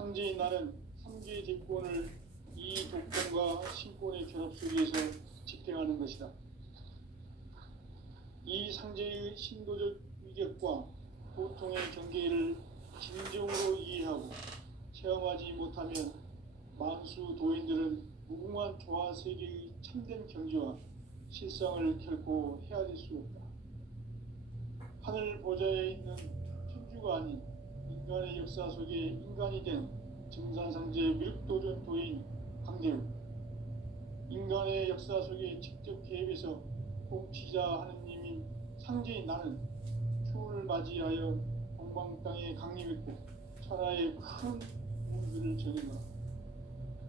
상제인 나는 삼계 집권을 이 독권과 신권의 결합 속에서 집행하는 것이다. 이 상제의 신도적 위격과 고통의 경계를 진정으로 이해하고 체험하지 못하면 만수 도인들은 무궁한 조화 세계의 참된 경지와 실상을 결코 헤아릴 수 없다. 하늘 보좌에 있는 천주가 아닌 인간의 역사 속에 인간이 된 증산상제 미륵도전 도인 강대우, 인간의 역사 속에 직접 개입해서 통치자 하느님인 상제인 나는 추운을 맞이하여 동방 땅에 강림했고 천하의 큰 우주를 정의하라.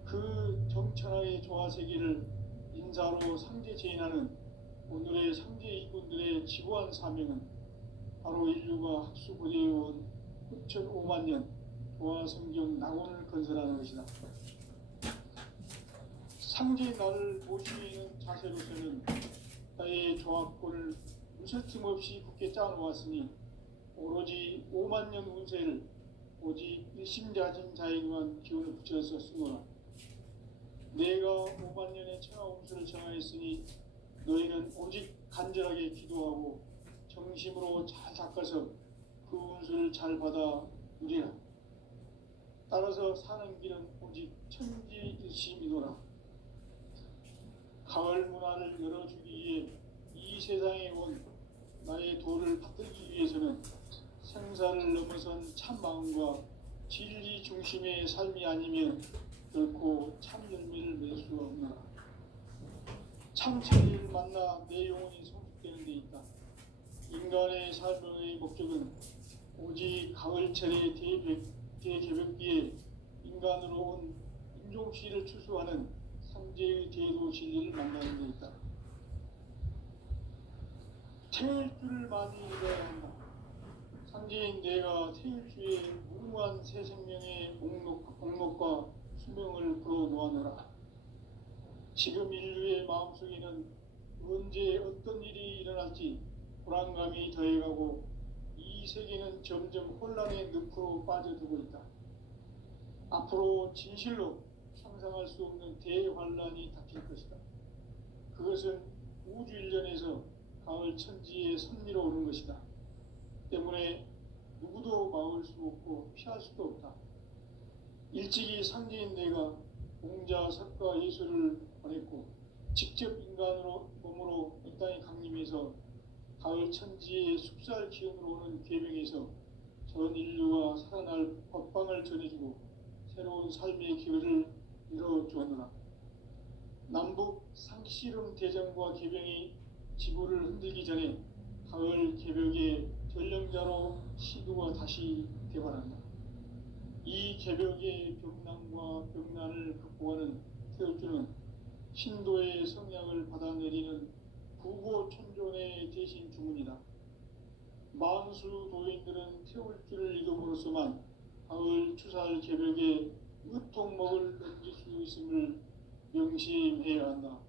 그 정천하의 조화세계를 인사로 상제 제인하는 오늘의 상제 이군들의 지구한 사명은 바로 인류가 학수고대해온 6,500만 년 조화성경 낙원을 건설하는 것이다. 상제인 나를 모시는 자세로서는 나의 조합권을 무설틈 없이 굳게 짜놓았으니 오로지 5만 년 운세를 오직 일심자진 자에게만 기운을 붙여서 쓰노라. 내가 5만 년의 천하 운수를 정하였으니 너희는 오직 간절하게 기도하고 정심으로 잘 닦아서 그 운수를 잘 받아 누리라. 따라서 사는 길은 오직 천지일심이노라. 가을 문화를 열어주기 위해 이 세상에 온 나의 도를 받들기 위해서는 생사를 넘어선 참 마음과 진리 중심의 삶이 아니면 결코 참 열매를 맺을 수 없노라. 참 진리를 만나 내 영혼이 성숙되는 데 있다. 인간의 삶의 목적은 오직 가을철의 대개벽기에 인간으로 온 인종시를 추수하는 상제의 대도 진리를 만나는 데 있다. 태울 줄을 많이 읽어야 한다. 상제인 내가 태울 주에 무궁한 새 생명의 목록과 수명을 불어놓아노라. 지금 인류의 마음속에는 언제 어떤 일이 일어날지 불안감이 더해가고 이 세계는 점점 혼란의 늪으로 빠져들고 있다. 앞으로 진실로 상상할 수 없는 대환란이 닥칠 것이다. 그것은 우주 일련에서 가을 천지의 섭리로 오는 것이다. 때문에 누구도 막을 수 없고 피할 수도 없다. 일찍이 상제인 내가 공자, 석가, 예수를 보냈고 직접 인간으로 몸으로 이 땅에 강림해서 가을 천지의 숲살 기운으로 오는 계명에서 전 인류가 살아날 법방을 전해주고 새로운 삶의 기회를 이뤄주었노라. 남북 상씨름 대전과 개병이 지구를 흔들기 전에 가을 개벽의 전령자로 시도가 다시 개발한다. 이 개벽의 벽난과 벽난을 극복하는 태울주는 신도의 성약을 받아내리는 구고천존의 대신 주문이다. 만수 도인들은 태울주를 읽음으로써만 가을 추살 개벽에 의통목을 넘길 수 있음을 명심해야 한다.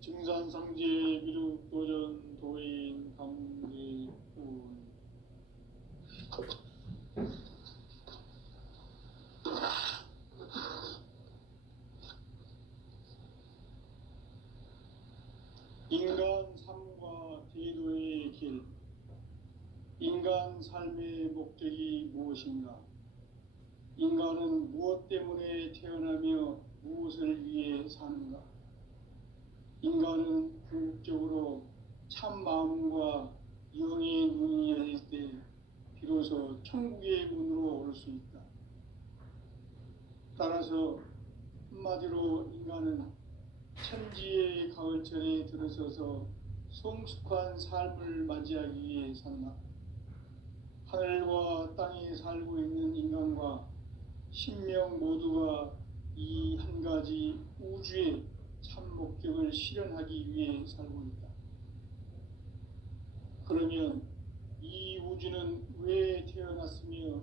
증산상제 미륵도전 도인 강대훈. 인간 삶과 제도의 길. 인간 삶의 목적이 무엇인가? 인간은 무엇 때문에 태어나며 무엇을 위해 사는가? 인간은 궁극적으로 참 마음과 영의 눈이 열릴 때 비로소 천국의 문으로 올 수 있다. 따라서 한마디로 인간은 천지의 가을철에 들어서서 성숙한 삶을 맞이하기 위해 산다. 하늘과 땅에 살고 있는 인간과 신명 모두가 이 한 가지 우주의 참 목적을 실현하기 위해 살고 있다. 그러면 이 우주는 왜 태어났으며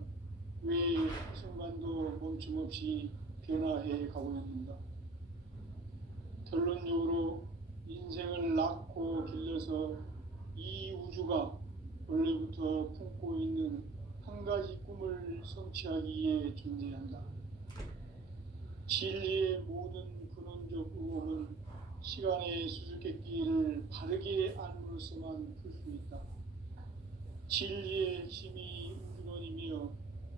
왜 한순간도 멈춤없이 변화해 가고 있는가? 결론적으로 인생을 낳고 길러서 이 우주가 원래부터 품고 있는 한 가지 꿈을 성취하기 위해 존재한다. 진리의 모든 근원적 의혹은 시간의 수수께끼를 바르게 알므로써만 풀 수 있다. 진리의 핵심이 우주론이며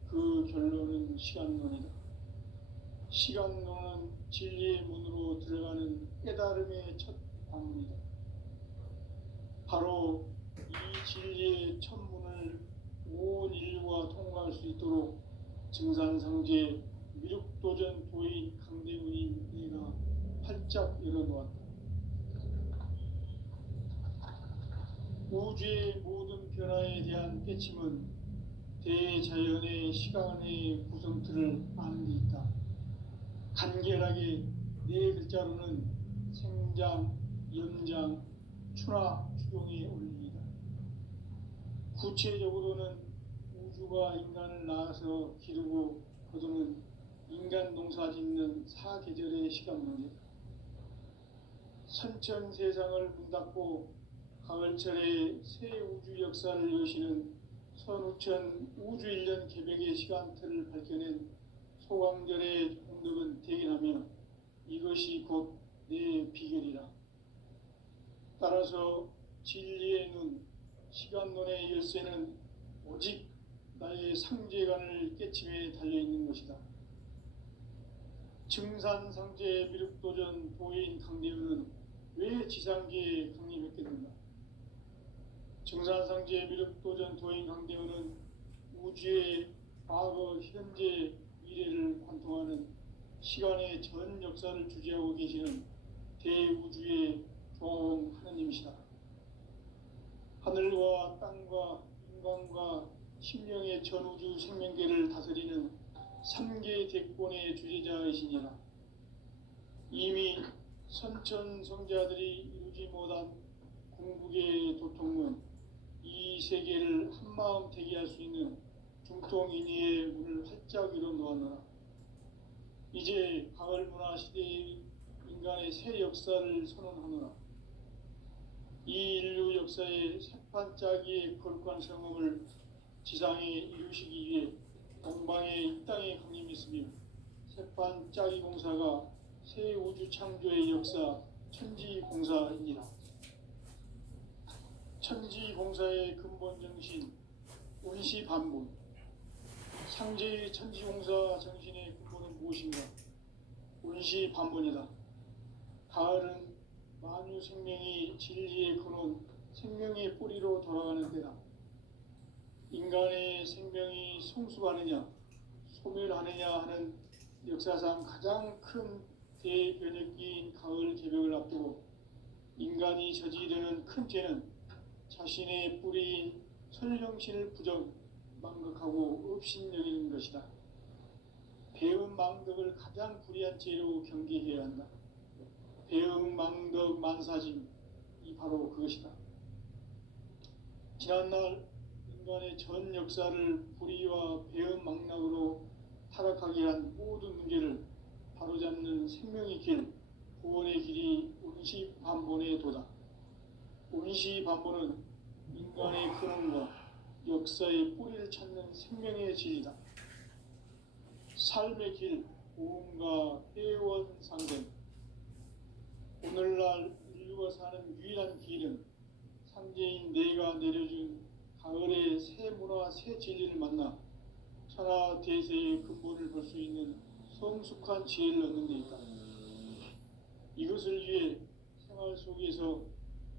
그 결론은 시간론이다. 시간론은 진리의 문으로 들어가는 깨달음의 첫 방문이다. 바로 이 진리의 첫 문을 온 인류가 통과할 수 있도록 증산상제 미륵도전 도인 강대문인 내가 활짝 열어놓았다. 우주의 모든 변화에 대한 깨침은 대자연의 시간의 구성틀을 아는 데 있다. 간결하게 네 글자로는 생장, 연장, 추나 추동의 원리이다. 구체적으로는 우주가 인간을 낳아서 기르고 거두는 인간 농사 짓는 사계절의 시간론이다. 선천 세상을 문 닫고 가을철에 새 우주 역사를 여시는 선우천 우주 1년 개벽의 시간틀을 밝혀낸 소강절의 공덕은 대견하며 이것이 곧 내 비결이라. 따라서 진리의 눈, 시간론의 열쇠는 오직 나의 상제관을 깨침에 달려있는 것이다. 증산상제 미륵도전 도인 강대우는 왜 지상계에 강림했겠는가? 증산상제 미륵도전 도인 강대우는 우주의 과거, 현재, 미래를 관통하는 시간의 전 역사를 주재하고 계시는 대우주의 종 하느님이시다. 하늘과 땅과 인간과 심령의 전우주 생명계를 다스리는 3계 대권의 주재자이시니라. 이미 선천성자들이 이루지 못한 궁극의 도통은 이 세계를 한마음 되게 할 수 있는 중통인의의 문을 활짝 열어놓았노라. 이제 가을 문화 시대의 인간의 새 역사를 선언하노라. 이 인류 역사의 새판짜기의 거룩한 성험을 지상에 이루시기 위해 동방의 이 땅에 강림했으며 새판짜기 공사가 새 우주 창조의 역사 천지공사이니라. 천지공사의 근본 정신 운시반본. 상제의 천지공사 정신의 근본은 무엇인가? 운시반본이다. 가을은 만유 생명이 진리의 근원, 생명의 뿌리로 돌아가는 때다. 인간의 생명이 성숙하느냐, 소멸하느냐 하는 역사상 가장 큰 대변혁기인 가을 개벽을 앞두고 인간이 저지르는 큰 죄는 자신의 뿌리인 설령신을 부정, 망극하고 업신여기는 것이다. 배음 망덕을 가장 불의한 죄로 경계해야 한다. 배음 망덕 만사짐, 이 바로 그것이다. 지난날 인간의 전 역사를 불의와 배음 망락으로 타락하게 한 모든 문제를 바로잡는 생명의 길, 구원의 길이 운시반본의 도다. 운시반본은 인간의 근원과 역사의 뿌리를 찾는 생명의 진리다. 삶의 길, 고음과 회원상생. 오늘날 인류가 사는 유일한 길은 상제인 내가 내려준 가을의 새 문화, 새 진리를 만나 천하 대세의 근본을 볼 수 있는 성숙한 지혜를 얻는 데 있다. 이것을 위해 생활 속에서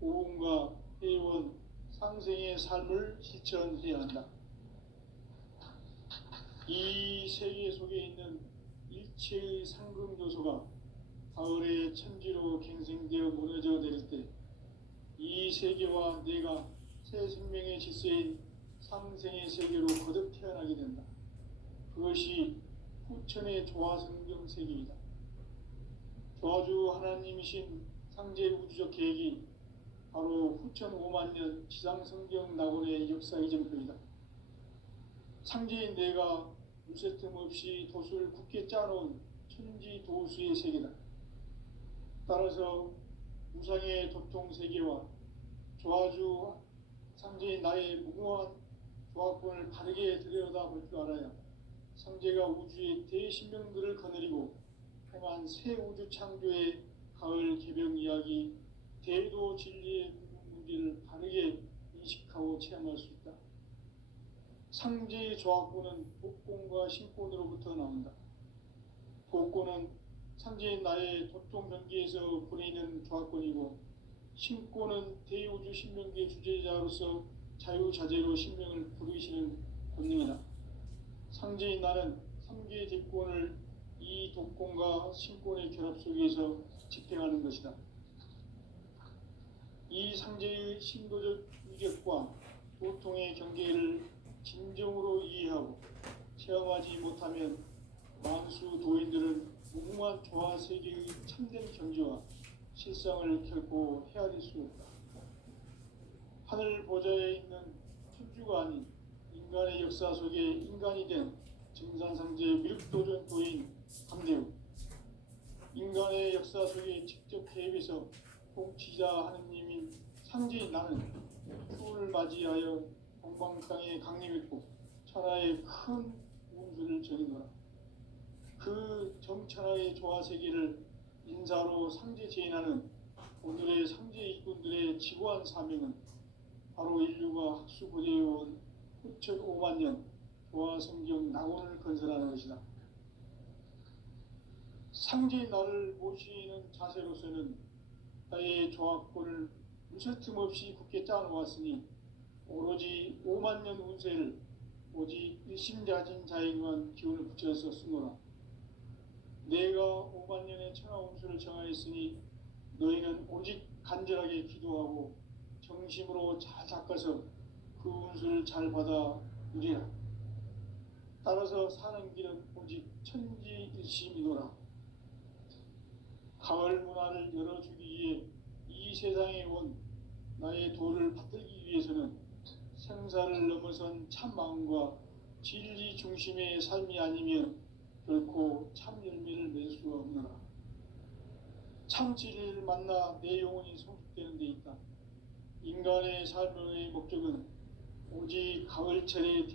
고음과 회원, 상생의 삶을 실천해야 한다. 이 세계 속에 있는 일체의 상금 요소가 가을의 천지로 갱생되어 무너져 내릴 때 이 세계와 내가 새 생명의 질서인 상생의 세계로 거듭 태어나게 된다. 그것이 후천의 조화성경 세계이다. 조화주 하나님이신 상제 우주적 계획이 바로 후천 5만 년 지상성경 낙원의 역사 이전표이다. 상제인 내가 무쇠 틈 없이 도수를 굳게 짜놓은 천지 도수의 세계다. 따라서 무상의 도통 세계와 조화주 상제인 나의 무궁한 조합권을 바르게 들여다볼 줄 알아야 성제가 우주의 대신명들을 거느리고 행한 새 우주 창조의 가을 개벽 이야기, 대도 진리의 문제를 바르게 인식하고 체험할 수 있다. 상제의 조합권은 복권과 신권으로부터 나온다. 복권은 상제의 나의 도통 경계에서 보내는 조합권이고, 신권은 대우주 신명기의 주제자로서 자유자재로 신명을 부르시는 권능이다. 상제의 나는 3개의 대권을 이 독권과 신권의 결합 속에서 집행하는 것이다. 이 상제의 신도적 위력과 도통의 경계를 진정으로 이해하고 체험하지 못하면 만수 도인들은 무궁한 조화 세계의 참된 경지와 실상을 결코 헤아릴 수 없다. 하늘 보좌에 있는 천주가 아닌 인간의 역사 속에 인간이 된 증산상제 미륵도전 도인 함대우, 인간의 역사 속에 직접 개입해서 통치자 하느님인 상제인 나는 추운을 맞이하여 동방 땅에 강림했고 천하의 큰 운수를 전이노라. 그 정천하의 조화 세계를 인사로 상제 제인하는 오늘의 상제 일꾼들의 지고한 사명은 바로 인류가 학수고대해온 후천 5만 년 조화 성경 낙원을 건설하는 것이다. 상제의 나를 모시는 자세로서는 나의 조합권을 무설틈 없이 굳게 짜놓았으니 오로지 5만 년 운세를 오직 일심자진 자에게만 기운을 붙여서 쓰노라. 내가 5만 년의 천하 운수를 정하였으니 너희는 오직 간절하게 기도하고 정심으로 잘 닦아서 그 운수를 잘 받아 누리라. 따라서 사는 길은 오직 천지일심이노라. 가을 문화를 열어주기 위해 이 세상에 온 나의 도를 받들기 위해서는 생사를 넘어선 참 마음과 진리 중심의 삶이 아니면 결코 참 열매를 맺을 수가 없노라. 참 진리를 만나 내 영혼이 성숙되는 데 있다. 인간의 삶의 목적은 오직 가을철의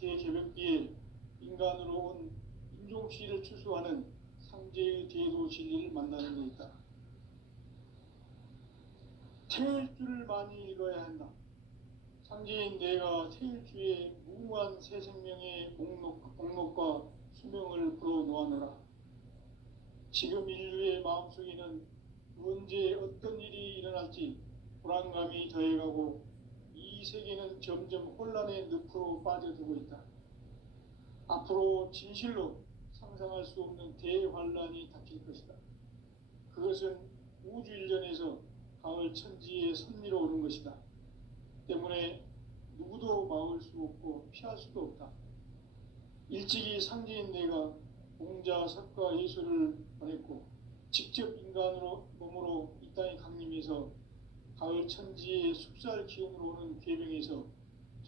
대개벽기에 인간으로 온 인종시를 추수하는 상제의 대도 진리를 만나는 데 있다. 태일 줄을 많이 읽어야 한다. 상제인 내가 태일주의 무궁한 새 생명의 목록과 수명을 불어놓아노라. 지금 인류의 마음속에는 언제 어떤 일이 일어날지 불안감이 더해가고 이 세계는 점점 혼란의 늪으로 빠져들고 있다. 앞으로 진실로 상상할 수 없는 대환란이 닥칠 것이다. 그것은 우주 일전에서 가을 천지의 섭리로 오는 것이다. 때문에 누구도 막을 수 없고 피할 수도 없다. 일찍이 상제인 내가 공자, 석가, 예수를 보냈고 직접 인간으로 몸으로 이 땅에 강림해서 가을 천지의 숲살 기운으로 오는 계명에서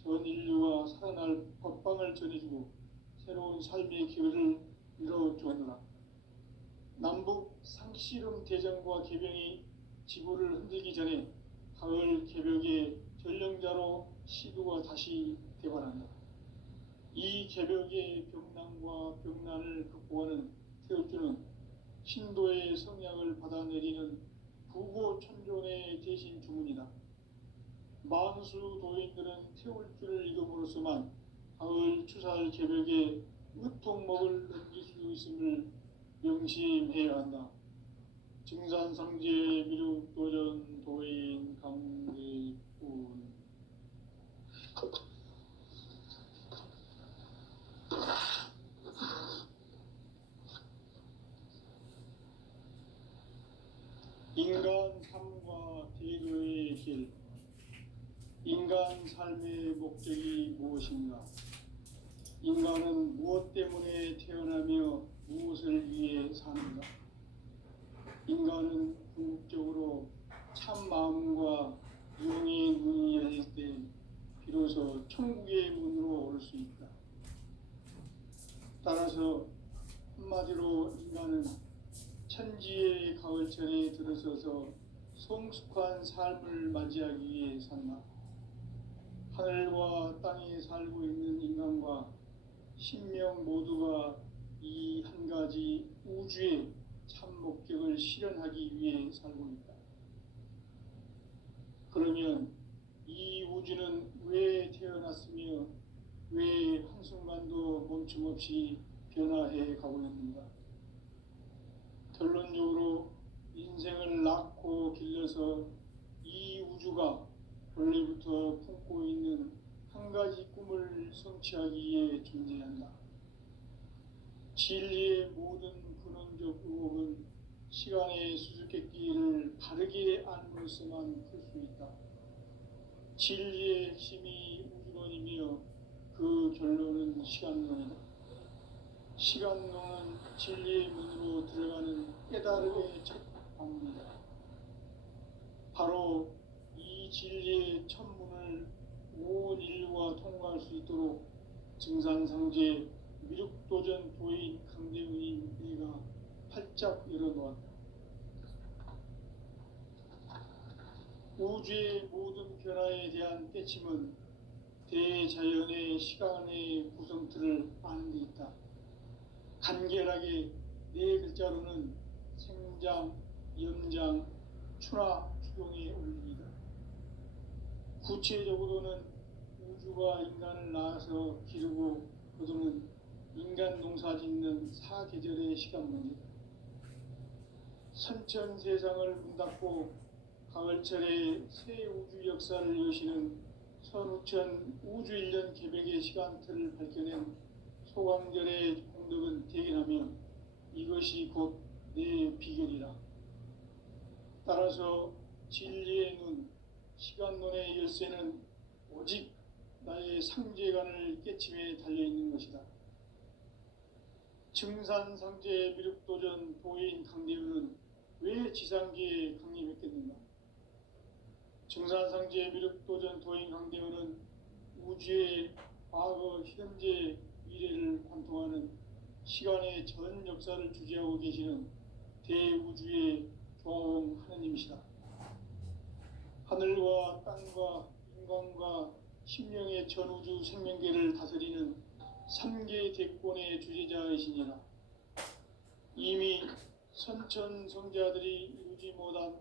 전 인류가 살아날 법방을 전해주고 새로운 삶의 기회를 이뤄주었노라. 남북 상씨름 대전과 개병이 지구를 흔들기 전에 가을 개벽의 전령자로 시두가 다시 대발한다. 이 개벽의 병난과 병난을 극복하는 태울주는 신도의 성약을 받아내리는 부고천존의 대신 주문이다. 만수 도인들은 태울주를 읽음으로써만 가을 추살 개벽에 으통목을 넘길 수 있음을 명심해야 한다. 증산상제 미륵도전 도인 강대군. 인간 삶과 대도의 길. 인간 삶의 목적이 무엇인가? 인간은 무엇 때문에 태어나며 무엇을 위해 사는가? 인간은 궁극적으로 참 마음과 영의 문이 열릴 때 비로소 천국의 문으로 오를 수 있다. 따라서 한마디로 인간은 천지의 가을철에 들어서서 성숙한 삶을 맞이하기 위해 산다. 하늘과 땅에 살고 있는 인간과 신명 모두가 이 한 가지 우주의 참 목적을 실현하기 위해 살고 있다. 그러면 이 우주는 왜 태어났으며 왜 한순간도 멈춤없이 변화해 가고 있는가? 결론적으로 인생을 낳고 길러서 이 우주가 원래부터 품고 있는 한 가지 꿈을 성취하기 위해 존재한다. 진리의 모든 근원적 의혹은 시간의 수수께끼를 바르게 알므로서만 풀 수 있다. 진리의 핵심이 우주론이며 그 결론은 시간론이다. 시간론은 진리의 문으로 들어가는 깨달음의 첫 방문이다. 바로 이 진리의 첫 문을 온 인류가 통과할 수 있도록 증산상제 미륵도전 도인 강대훈이 이가 활짝 열어놓았다. 우주의 모든 변화에 대한 깨침은 대자연의 시간의 구성틀을 아는 데 있다. 간결하게 네 글자로는 생장, 염장, 추나 추동의 원리이다. 구체적으로는 우주가 인간을 낳아서 기르고 거두는 인간 농사 짓는 사계절의 시간 문제다. 선천 세상을 문 닫고 가을철에 새 우주 역사를 여시는 선우천 우주 1년 개백의 시간틀을 밝혀낸 소강절의 공덕은 대견하며 이것이 곧 내 비결이라. 따라서 진리의 눈, 시간론의 열쇠는 오직 나의 상제관을 깨침에 달려있는 것이다. 증산상제 미륵도전 도인 강대훈은 왜 지상계에 강림했겠는가? 증산상제 미륵도전 도인 강대훈은 우주의 과거, 현재, 미래를 관통하는 시간의 전 역사를 주재하고 계시는 대우주의 조화홍 하느님이시다. 하늘과 땅과 인간과 심령의 전우주 생명계를 다스리는 3계 대권의 주제자이시니라. 이미 선천성자들이 이루지 못한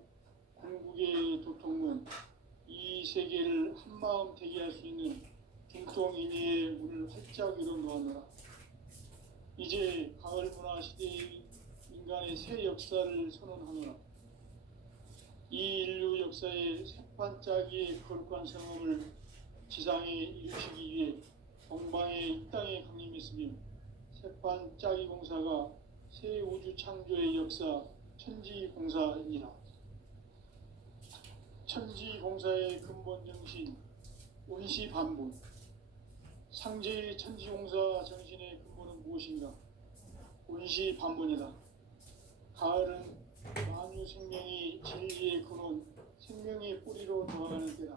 궁극의 도통은 이 세계를 한마음 되게 할 수 있는 중통인의의 문을 활짝 열어놓았노라. 이제 가을 문화 시대의 인간의 새 역사를 선언하노라. 이 인류 역사의 새반짝이의 거룩한 성음을 지상에 이루시기 위해 동방의 이 땅에 강림했으며 새반짝이 공사가 새 우주 창조의 역사 천지공사이니라. 천지공사의 근본 정신 원시반본. 상제의 천지공사 정신의 근본은 무엇인가? 원시반본이다. 가을은 만유 생명이 진리의 근원, 생명의 뿌리로 돌아가는 때다.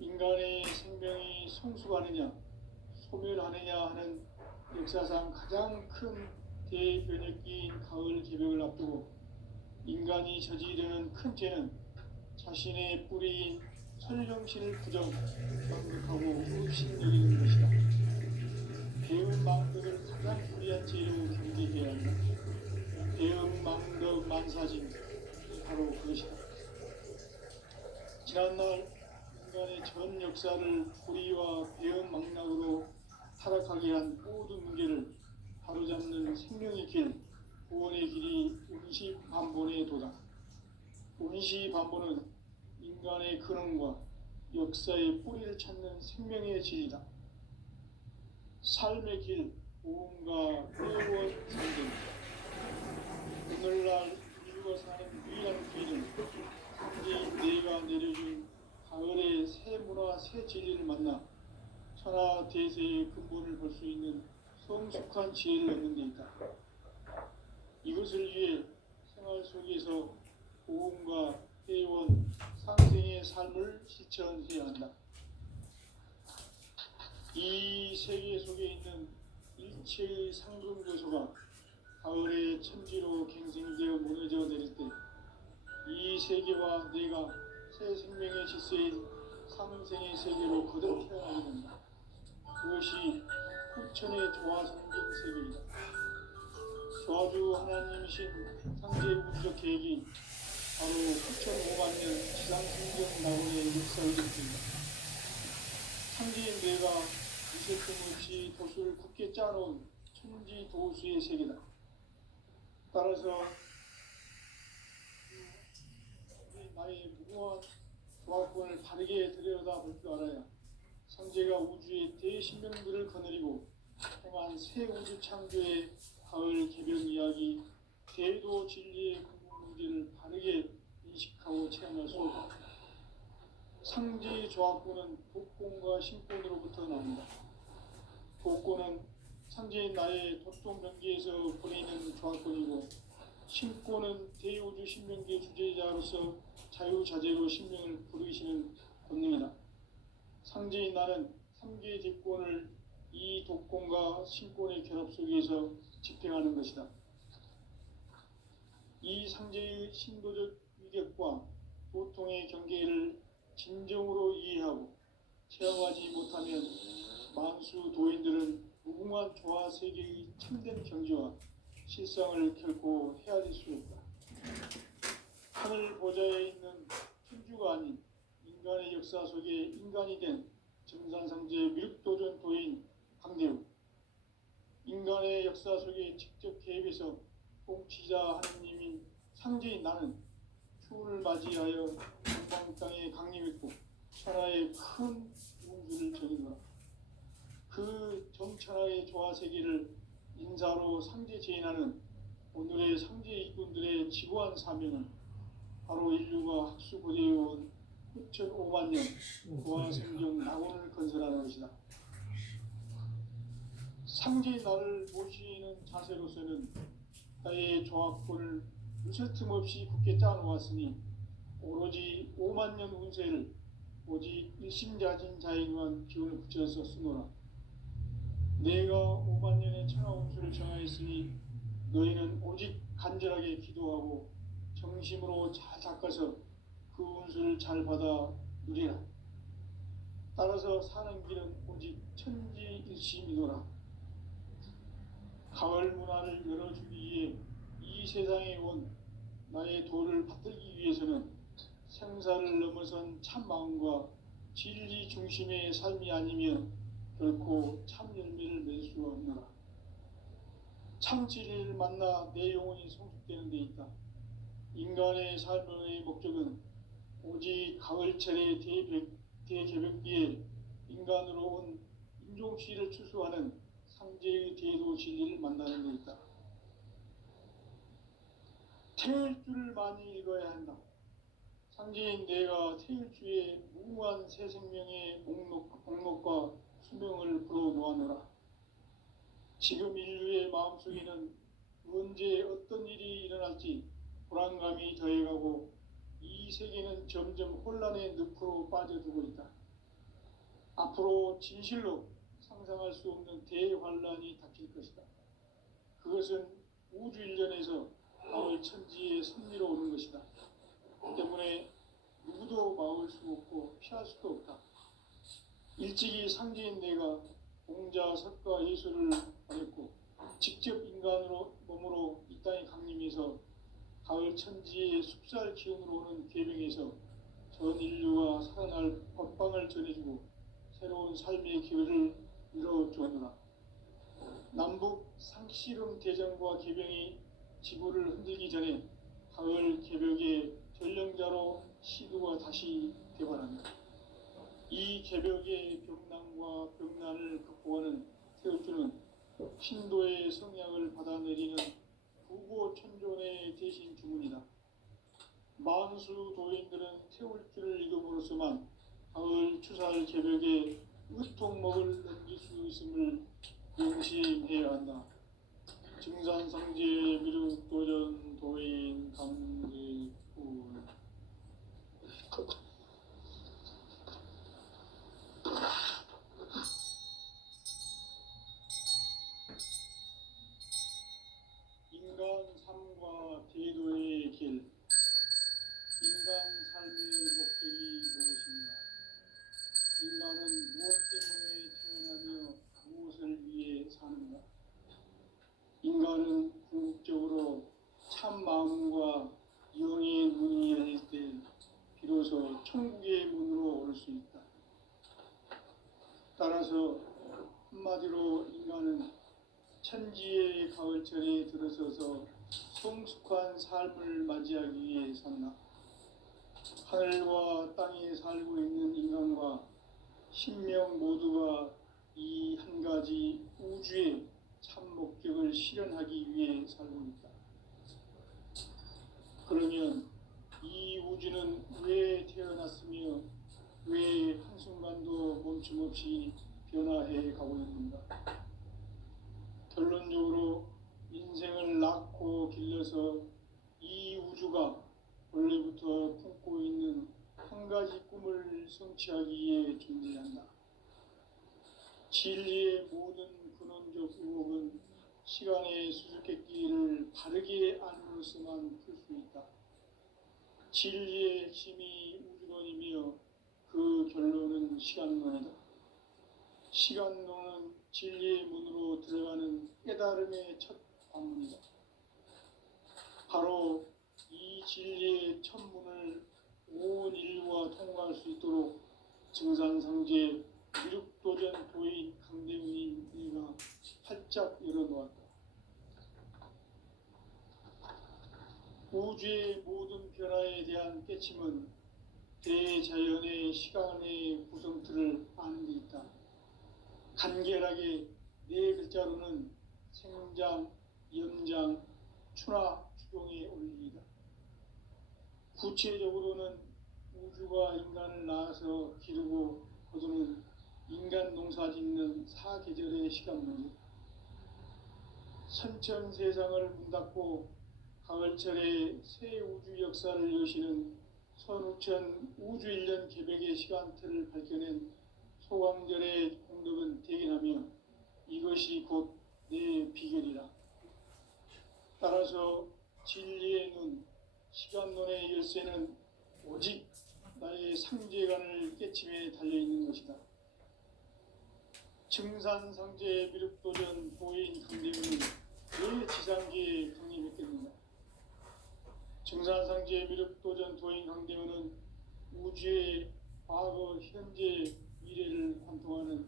인간의 생명이 성숙하느냐, 소멸하느냐 하는 역사상 가장 큰 대변혁기인 가을 개벽을 앞두고 인간이 저지르는 큰 죄는 자신의 뿌리인 설령신을 부정, 망극하고 흡신여기는 것이다. 배은 망덕을 가장 불리한 죄로 경계해야 한다. 배은 망덕 만사진, 바로 그것이다. 지난날 인간의 전 역사를 불의와 배은 망락으로 타락하게 한 모든 문제를 바로잡는 생명의 길, 구원의 길이 원시반본의 도다. 원시반본은 인간의 근원과 역사의 뿌리를 찾는 생명의 진리다. 삶의 길, 보험과 회원 상징. 오늘날 인류가 사는 유일한 길은 상제인 내가 내려준 가을의 새 문화, 새 진리를 만나 천하 대세의 근본을 볼 수 있는 성숙한 지혜를 얻는 데 있다. 이것을 위해 생활 속에서 보험과 회원, 상생의 삶을 실천해야 한다. 이 세계 속에 있는 일체의 상금 요소가 가을의 천지로 갱생되어 무너져 내릴 때 이 세계와 내가 새 생명의 질서인 상생의 세계로 거듭 태어나게 된다. 그것이 후천의 조화성경 세계이다. 조화주 하나님이신 상제 우주적 계획이 바로 9,500만 년 지상성경 낙원의 역사를 일으킨다. 상제인 뇌가 미세뜸 없이 도수를 굳게 짜놓은 천지 도수의 세계다. 따라서 나의 무궁한 조합권을 바르게 들여다볼 줄 알아야 상제가 우주의 대신명들을 거느리고 행한 새 우주 창조의 가을 개변 이야기, 대도 진리의 궁극 문제를 바르게 인식하고 체험할 수 없다. 상제의 조합권은 독권과 신권으로부터 나온다. 독권은 상제인 나의 도통 명기에서 보내는 조합권이고, 신권은 대우주 신명기의 주제자로서 자유자재로 신명을 부르시는 권능이다. 상제인 나는 3개의 대권을 이 독권과 신권의 결합 속에서 집행하는 것이다. 이 상제의 신도적 위격과 도통의 경계를 진정으로 이해하고 체험하지 못하면 만수 도인들은 무궁한 조화 세계의 참된 경지와 실상을 결코 헤아릴 수 없다. 하늘 보좌에 있는 천주가 아닌 인간의 역사 속에 인간이 된 정산상제 미륵도전 도인 강대우, 인간의 역사 속에 직접 개입해서 통치자 하느님인 상제인 나는 추운을 맞이하여 동방 땅에 강림했고 천하의 큰 운수를 전이노라. 그 정천하의 조화세계를 인사로 상제 제인하는 오늘의 상제 일꾼들의 지구한 사명은 바로 인류가 학수고대해온 9,500만 년 조화성경 낙원을 건설하는 것이다. 상제인 나를 모시는 자세로서는 나의 조합권을 무쇠틈 없이 굳게 짜놓았으니 오로지 5만 년 운세를 오직 일심자진 자에 의한 기운을 붙여서 쓰노라. 내가 5만 년의 천하 운수를 정하였으니 너희는 오직 간절하게 기도하고 정심으로 잘 닦아서 그 운수를 잘 받아 누리라. 따라서 사는 길은 오직 천지일심이노라. 가을 문화를 열어주기 위해 이 세상에 온 나의 도를 받들기 위해서는 생사를 넘어선 참 마음과 진리 중심의 삶이 아니면 결코 참 열매를 맺을 수가 없노라. 참 진리를 만나 내 영혼이 성숙되는 데 있다. 인간의 삶의 목적은 오직 가을철의 대개벽기에 인간으로 온 인종시를 추수하는 상제의 대도 진리를 만나는 데 있다. 태일주를 많이 읽어야 한다. 상제인 내가 태일주의 무궁한 새 생명의 목록과 수명을 불어놓아노라. 지금 인류의 마음속에는 언제 어떤 일이 일어날지 불안감이 더해가고 이 세계는 점점 혼란의 늪으로 빠져들고 있다. 앞으로 진실로 상상할 수 없는 대환란이 닥칠 것이다. 그것은 우주 일련에서 가을 천지의 섭리로 오는 것이다. 때문에 누구도 막을 수 없고 피할 수도 없다. 일찍이 상제인 내가 공자, 석가, 예수를 보냈고 직접 인간으로 몸으로 이 땅에 강림해서 가을 천지의 숲살 기운으로 오는 계명에서 전 인류가 살아날 법방을 전해주고 새로운 삶의 기회를 이뤄주었노라. 남북 상씨름 대전과 개병이 지구를 흔들기 전에 가을 개벽의 전령자로 시두가 다시 되관한다. 이 개벽의 병난과 병난을 극복하는 태울주는 신도의 성약을 받아내리는 부고천존의 대신 주문이다. 만수 도인들은 태울주를 읽음으로써만 가을 추살 개벽에 의통목을 넘길 수 있음을 명심해야 한다. 증산상제 미륵도전 도인 강제군 인간 삶과 대도의 길. 인간 삶의 목적이 무엇인가? 인간은 궁극적으로 참 마음과 영의 문이 열릴 때 비로소 천국의 문으로 올 수 있다. 따라서 한마디로 인간은 천지의 가을철에 들어서서 성숙한 삶을 맞이하기 위해 산다. 하늘과 땅에 살고 있는 인간과 신명 모두가 이 한 가지 우주의 참 목적을 실현하기 위해 살고 있다. 그러면 이 우주는 왜 태어났으며 왜 한순간도 멈춤없이 변화해 가고 있는가? 결론적으로 인생을 낳고 길러서 이 우주가 원래부터 품고 있는 한 가지 꿈을 성취하기 위해 존재한다. 진리의 모든 근원적 의혹은 시간의 수수께끼를 바르게 알므로서만 풀 수 있다. 진리의 핵심이 우주론이며 그 결론은 시간론이다. 시간론은 진리의 문으로 들어가는 깨달음의 첫 관문이다. 바로 이 진리의 첫 문을 온 인류가 통과할 수 있도록 증산상제 미륵도전 도인 강대훈이가 활짝 열어놓았다. 우주의 모든 변화에 대한 깨침은 대자연의 시간의 구성틀을 아는 데 있다. 간결하게 네 글자로는 생장, 연장, 추나 추동의 원리이다. 구체적으로는 우주가 인간을 낳아서 기르고 거두는 인간 농사 짓는 사계절의 시간 문제다. 선천 세상을 문 닫고 가을철에 새 우주 역사를 여시는 선우천 우주 1년 개백의 시간틀을 밝혀낸 소광절의 공덕은 대견하며 이것이 곧 내 비결이라. 따라서 진리의 눈, 시간론의 열쇠는 오직 나의 상제관을 깨침에 달려있는 것이다. 증산상제 미륵도전 도인 강대훈은 왜 지상계에 강림했겠는가? 증산상제 미륵도전 도인 강대훈은 우주의 과거, 현재, 미래를 관통하는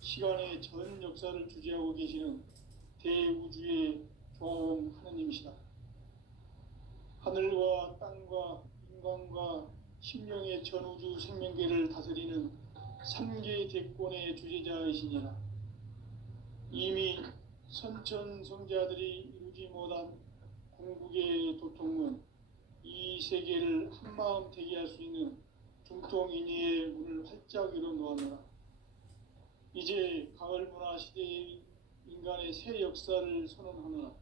시간의 전 역사를 주재하고 계시는 대우주의 조화음 하느님이시다. 하늘과 땅과 인간과 심령의 전우주 생명계를 다스리는 3개 대권의 주제자이시니라. 이미 선천성자들이 이루지 못한 궁극의 도통문, 이 세계를 한마음 되게 할 수 있는 중통인의의 문을 활짝 열어놓았노라. 이제 가을 문화 시대의 인간의 새 역사를 선언하노라.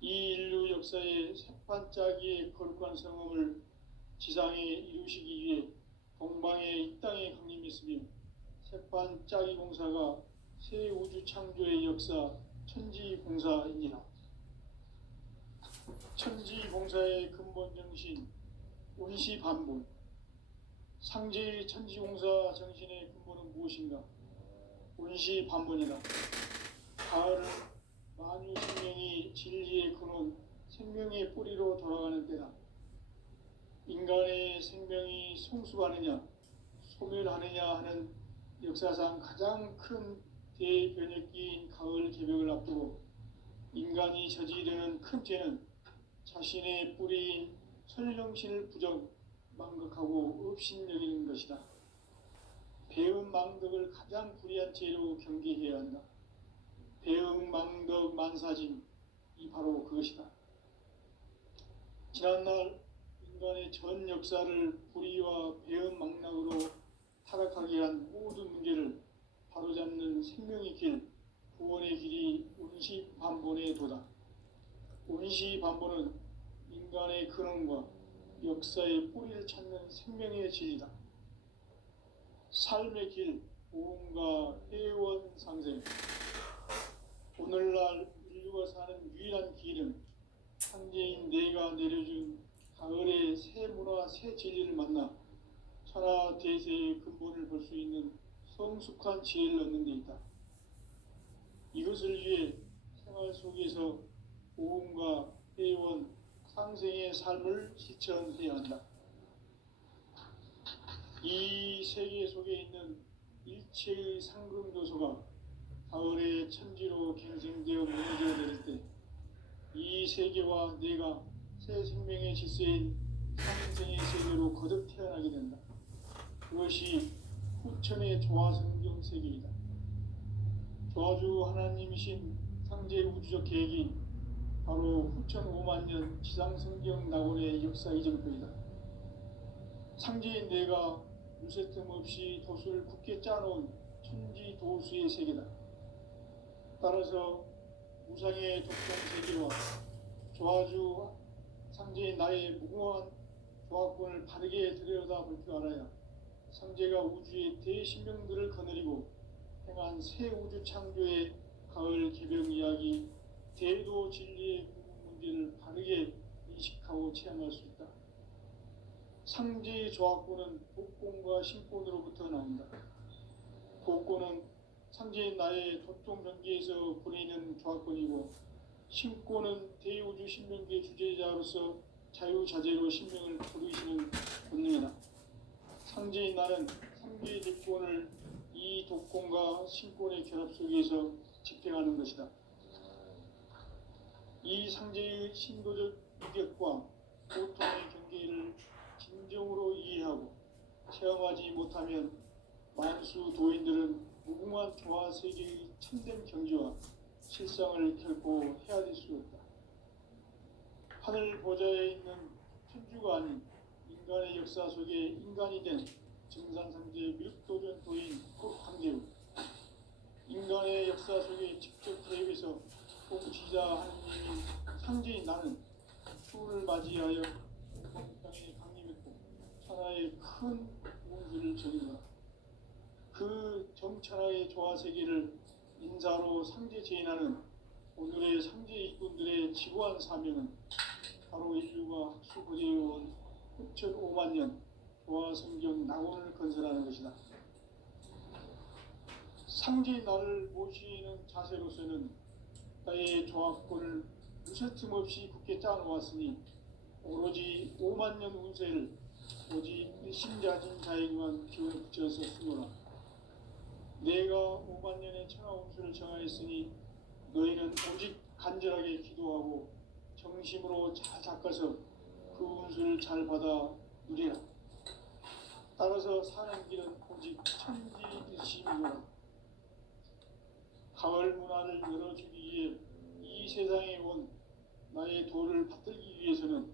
이 인류 역사의 새판짜기의 거룩한 성험을 지상에 이루시기 위해 동방의 이 땅에 강림했으며 새판짜기 공사가 새 우주 창조의 역사 천지공사이니라. 천지공사의 근본 정신 운시반본, 상제의 천지공사 정신의 근본은 무엇인가? 운시반본이다. 가을은 만유 생명이 진리의 근원, 생명의 뿌리로 돌아가는 때다. 인간의 생명이 성숙하느냐, 소멸하느냐 하는 역사상 가장 큰 대변혁기인 가을 개벽을 앞두고 인간이 저지르는 큰 죄는 자신의 뿌리인 설령신을 부정, 망극하고 업신여기는 것이다. 배음 망덕을 가장 불의한 죄로 경계해야 한다. 배음 망덕 만사짐, 이 바로 그것이다. 지난날 인간의 전 역사를 불의와 배음 망락으로 타락하게 한 모든 문제를 바로잡는 생명의 길, 구원의 길이 운시반본의 도다. 운시반본은 인간의 근원과 역사의 뿌리를 찾는 생명의 진리다. 삶의 길, 보험과 회원상생. 오늘날 인류가 사는 유일한 길은 상제인 내가 내려준 가을의 새 문화, 새 진리를 만나 천하 대세의 근본을 볼 수 있는 성숙한 지혜를 얻는 데 있다. 이것을 위해 생활 삶을 실천해야 한다. 이 세계 속에 있는 일체의 상금 요소가 가을의 천지로 갱생되어 무너져 내릴 때 이 세계와 내가 새 생명의 질서인 상생의 세계로 거듭 태어나게 된다. 그것이 후천의 조화성경 세계이다. 조화주 하나님이신 상제 우주적 계획이 바로 후천 5만 년 지상성경 낙원의 역사 이정표이다. 상제인 내가 유세 틈 없이 도수를 굳게 짜놓은 천지 도수의 세계다. 따라서 우상의 독점 세계와 조화주 상제인 나의 무궁한 조화권을 바르게 들여다볼 줄 알아야 상제가 우주의 대신명들을 거느리고 행한 새 우주 창조의 가을 개벽 이야기 대도 진리의 궁극 문제를 바르게 인식하고 체험할 수 있다. 상제의 조화권은 복권과 신권으로부터 나온다. 복권은 상제인 나의 도통 경계에서 보내는 조화권이고, 신권은 대우주 신명계 주제자로서 자유자재로 신명을 부르시는 본능이다. 상제인 나는 상계의 직권을 이 독권과 신권의 결합 속에서 집행하는 것이다. 이 상제의 신도적 유격과 고통의 경계를 진정으로 이해하고 체험하지 못하면 만수 도인들은 무궁한 조화 세계의 참된 경지와 실상을 결코 헤아릴 수 없다. 하늘 보좌에 있는 천주가 아닌 인간의 역사 속에 인간이 된 증산상제 밀도전 도인 황대우, 인간의 역사 속에 직접 개입해서 통치자 하느님인 상제인 나는 추운을 맞이하여 땅에 강림했고 천하의 큰 운수를 전인다. 그 정천하의 조화세계를 인사로 상제 제인하는 오늘의 상제 일꾼들의 지구한 사명은 바로 인류가 학수고대해온 후천 5만 년 조화성경 낙원을 건설하는 것이다. 상제인 나를 모시는 자세로서는 나의 조화권을 무쇠틈 없이 굳게 짜놓았으니 오로지 5만 년 운세를 오직 일심자진 자에게만 기운을 붙여서 쓰노라. 내가 5만 년의 천하 운수를 정하였으니 너희는 오직 간절하게 기도하고 정심으로 잘 닦아서 그 운수를 잘 받아 누리라. 따라서 사는 길은 오직 천지일심이라. 가을 문화를 열어주기 위해 이 세상에 온 나의 도를 받들기 위해서는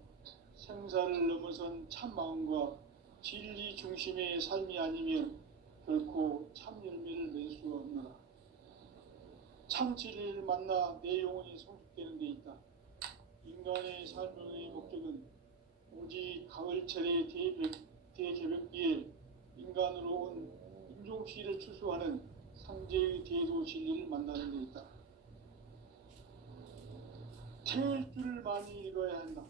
생사를 넘어선 참 마음과 진리 중심의 삶이 아니면 결코 참 열매를 낼 수 없노라. 참 진리를 만나 내 영혼이 성숙되는 데 있다. 인간의 삶의 목적은 오직 가을철의 대개벽기에 인간으로 온 인종시를 추수하는 상제의 대도 진리를 만나는 데 있다. 태일주를 많이 읽어야 한다.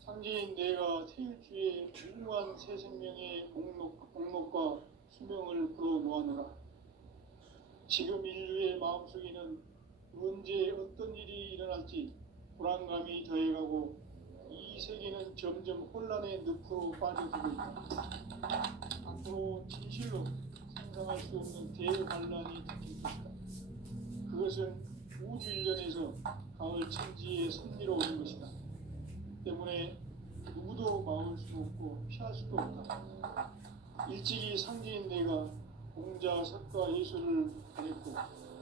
상제인 내가 태일주의 무궁한 새 생명의 목록과 수명을 불어놓아노라. 지금 인류의 마음속에는 언제 어떤 일이 일어날지 불안감이 더해가고 이 세계는 점점 혼란의 늪으로 빠져들고 있다. 앞으로 진실로 상상할 수 없는 대환란이 닥칠 것이다. 그것은 우주 일련에서 가을 천지에 선미로 오는 것이다. 때문에 누구도 막을 수 없고 피할 수도 없다. 일찍이 상제인 내가 공자, 석가, 예술을 가렸고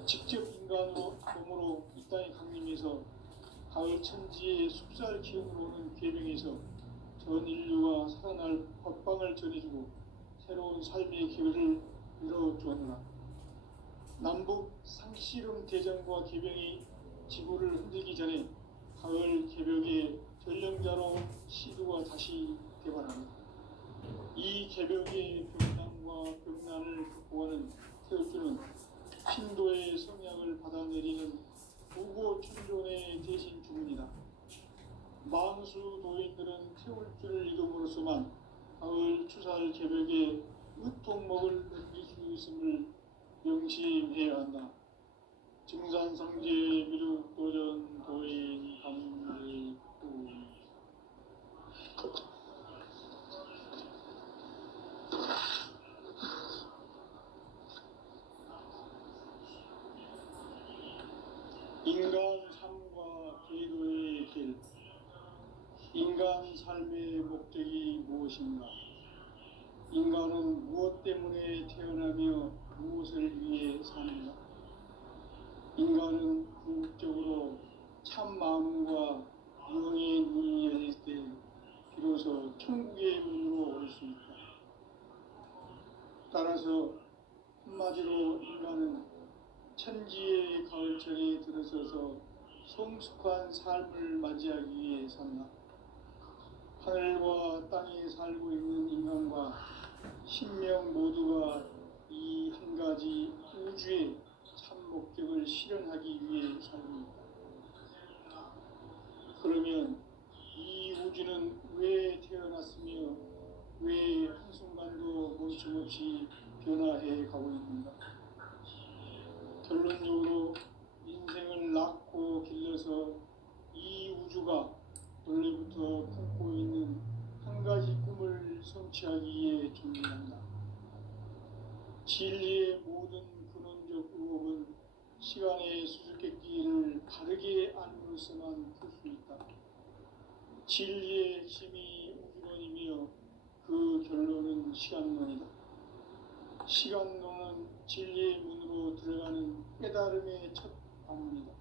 직접 인간으로 몸으로 이 땅에 강림해서 가을 천지의 숲살 기운으로 오는 계명에서 전 인류가 살아날 법방을 전해주고 새로운 삶의 기회를 열어주었노라. 남북 상씨름 대전과 개병이 지구를 흔들기 전에 가을 개벽의 전령자로 시두가 다시 개발합니다. 이 개벽의 병난과 병난을 극복하는 태울주는 신도의 성약을 받아내리는 무고 천존의 대신 주문이다. 만수 도인들은 태울주를 이름으로서만 가을 추살 개벽의 의통목을 넘길 수 있음을 명심해야 한다. 증산상제 미륵도전 도인 감리구 인간 삶과 궤도의 길. 인간 삶의 목적이 무엇인가? 인간은 무엇 때문에 태어나며 무엇을 위해 사는가? 인간은 궁극적으로 참 마음과 영의 눈이 열릴 때 비로소 천국의 문으로 올 수 있다. 따라서 한마디로 인간은 천지의 가을철에 들어서서 성숙한 삶을 맞이하기 위해 산다. 하늘과 땅에 살고 있는 인간과 신명 모두가 이 한 가지 우주의 참 목적을 실현하기 위해 살고 있다. 그러면 이 우주는 왜 태어났으며 왜 한순간도 멈춤없이 변화해 가고 있는가? 결론적으로 인생을 낳고 길러서 이 우주가 원래부터 품고 있는 한 가지 꿈을 성취하기 위해 존재한다. 진리의 모든 근원적 의혹은 시간의 수수께끼를 바르게 알므로써만 풀 수 있다. 진리의 핵심이 우주론이며 그 결론은 시간론이다. 시간론은 진리의 문으로 들어가는 깨달음의 첫 방문이다.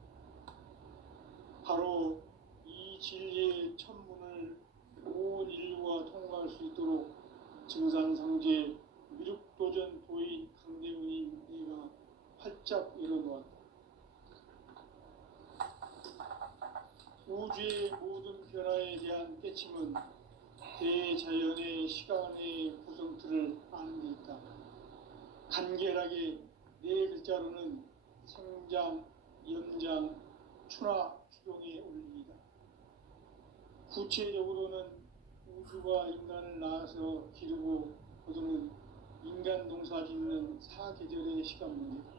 바로 이 진리의 첫 문을 온 인류가 통과할 수 있도록 증산상제 미륵도전 도인 강대훈이 내가 활짝 열어놓았다. 우주의 모든 변화에 대한 깨침은 대자연의 시간의 구성틀을 아는 데 있다. 간결하게 네 글자로는 생장, 연장, 추나 추동의 원리이다. 구체적으로는 우주가 인간을 낳아서 기르고 거두는 인간 농사 짓는 사계절의 시간 문제다.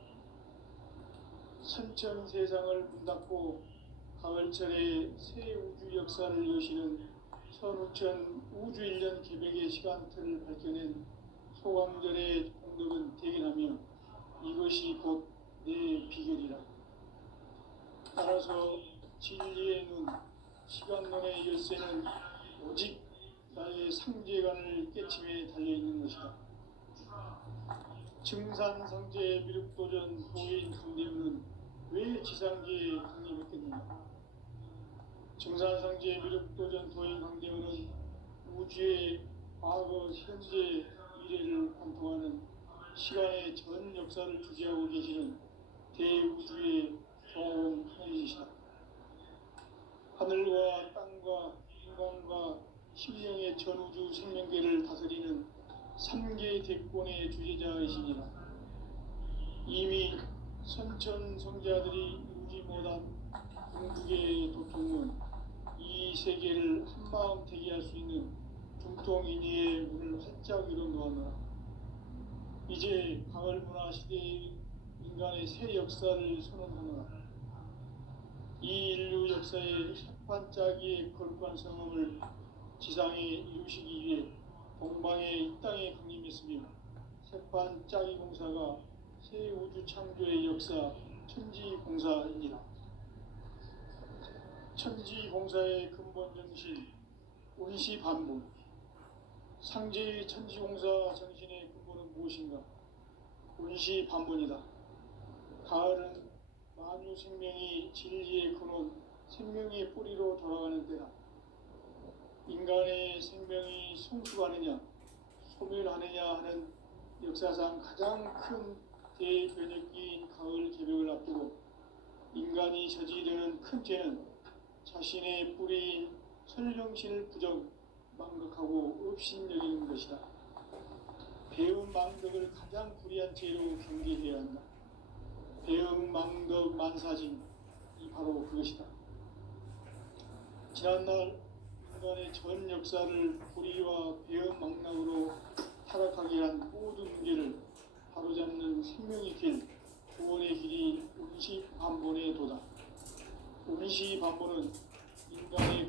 선천 세상을 문 닫고 가을철에 새 우주 역사를 여시는 선우천 우주 1년 계백의 시간틀을 밝혀낸 소강절의 공덕은 대견하며 이것이 곧 내 비결이라. 따라서 진리의 눈, 시간론의 열쇠는 오직 나의 상제관을 깨침에 달려있는 것이다. 증산상제 미륵도전 도인 강대훈은 왜 지상계에 강림했겠는가? 증산상제 미륵도전 도인 강대훈은 우주의 과거, 현재, 미래를 관통하는 시간의 전 역사를 주재하고 계시는 대우주의 경험 하나님이시다. 하늘과 땅과 인간과 심령의 전우주 생명계를 다스리는 3개 대권의 주제자이시니라. 이미 선천성자들이 이루지 못한 궁극의 도통은 이 세계를 한마음 되게 할 수 있는 중통인의의 문을 활짝 열어놓았노라. 이제 가을 문화 시대의 인간의 새 역사를 선언하노라. 이 인류 역사의 샷반짜기의 거룩한 성험을 지상에 이루시기 위해 동방의 이 땅에 강림했으며 색반짜기 공사가 새 우주 창조의 역사 천지공사이니라. 천지공사의 근본 정신 운시반본. 상제의 천지공사 정신의 근본은 무엇인가? 운시반본이다. 가을은 만유 생명이 진리의 근원, 생명의 뿌리로 돌아가는 때다. 인간의 생명이 성숙하느냐, 소멸하느냐 하는 역사상 가장 큰 대변혁기인 가을 개벽을 앞두고 인간이 저지르는 큰 죄는 자신의 뿌리인 설령신을 부정, 망각하고 업신여기는 것이다. 배움 망덕을 가장 불의한 죄로 경계해야 한다. 배움 망덕 만사진이 바로 그것이다. 지난날 인간의 전 역사를 불의와 배움 망락으로 타락하게 한 모든 문제를 바로잡는 생명의 길, 구원의 길이 운시반본의 도다. 운시반본은 인간의